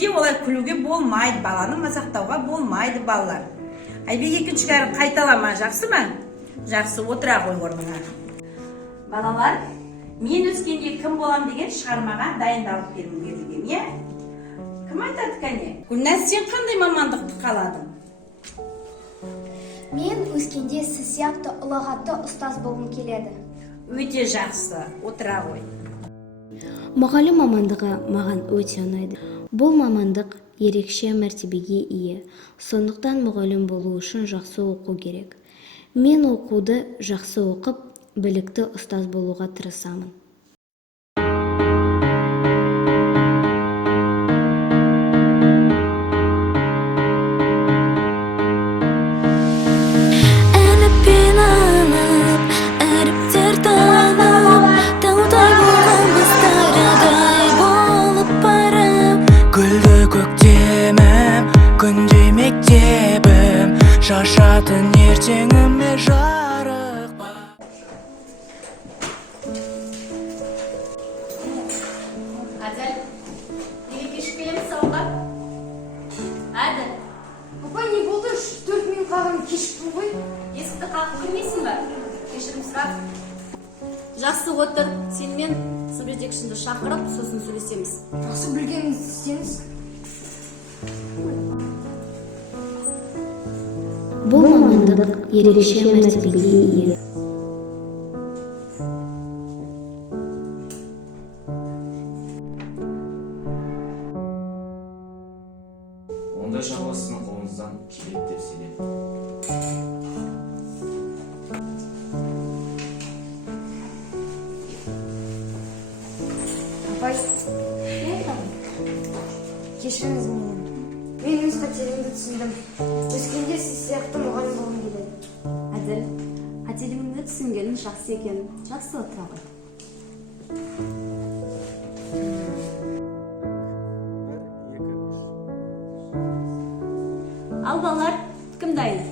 өскенде олай күлуге болмайды, баланы мазақтауға болмайды балалар. Айбек екінші кәрі қайталама, жақсы ма? Жақсы, отыра қой орныңа. Балалар, мен өскенде кім болам деген шығармаға дайындалып беруім керек, е? Кім айтады кәне? Гүлназ, сен қандай мамандықты қаладың? Мен өскенде сіз сияқты ұлағатты ұстаз болғым келеді. Өте жақсы, отыра қой. Мұғалім мамандығы маған өте ұнайды. Бұл мамандық ерекше мәртебеге ие. Сондықтан мұғалім болу үшін жақсы оқу керек. Мен оқуды жақсы оқып, білікті ұстаз болуға тырысамын. Күнде мектебім, шашатын ертеңіме жарық бар. Әділ, неге кешіп келеміз сабаққа? Әділ. Апа, не болды? 4 минут қалған кешіктім ғой. Есікті қақып кірмейсің ба? Кешірім сұрап. Жақсы отыр, сен мен сынып жетекшіңді шақырып, сосын сөйлесеміз. Жақсы білгеніңізді істеңіз. Бұл мамандық ерекше мәртебеге ие. Ондай шаруа сіздің қолыңыздан келеді деп сенемін. Апай, кешіріңіз мені. Мен өз қателігімді түсіндім. Өскенде сіз сияқты мұғалім болғым келеді. Әділ, қателігіңді түсінгенің жақсы екен. Жақсы отыра ғой. Ал балалар, кім дайын?